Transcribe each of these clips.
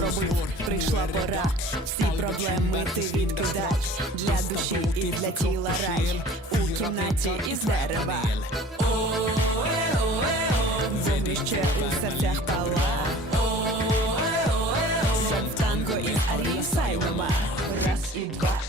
пробив, прийшла пора, всі проблеми ти відкидай Для душі і для тіла рай у кімнаті із дерева. Зомбі ще у серцях пала. Сон в танго із Арії Сайдома. Раз і два.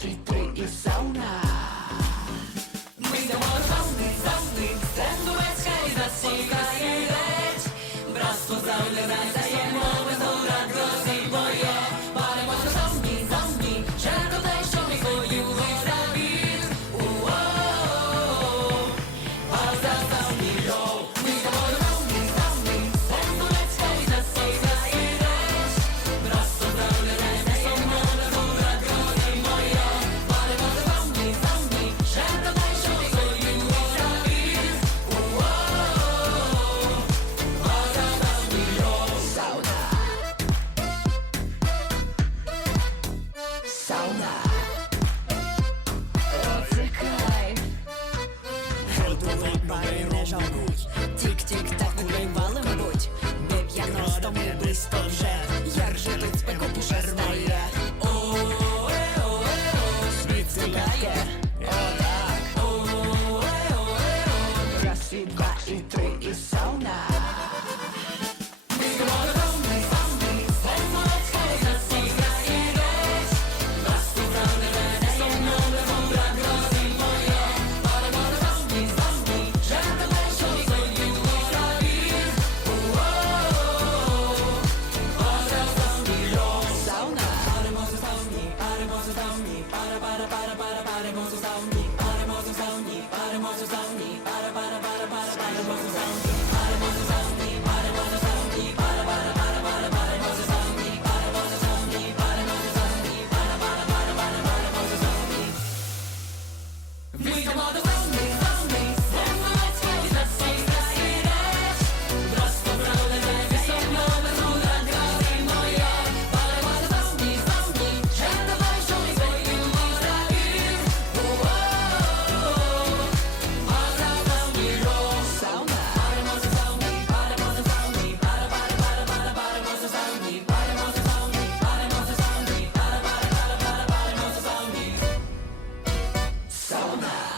Тік-тік-так, улей валим будь, де п'яно з тому hermoso sound para para para para para hermoso sound para hermoso sound para hermoso sound para para para para para hermoso sound 너무 나.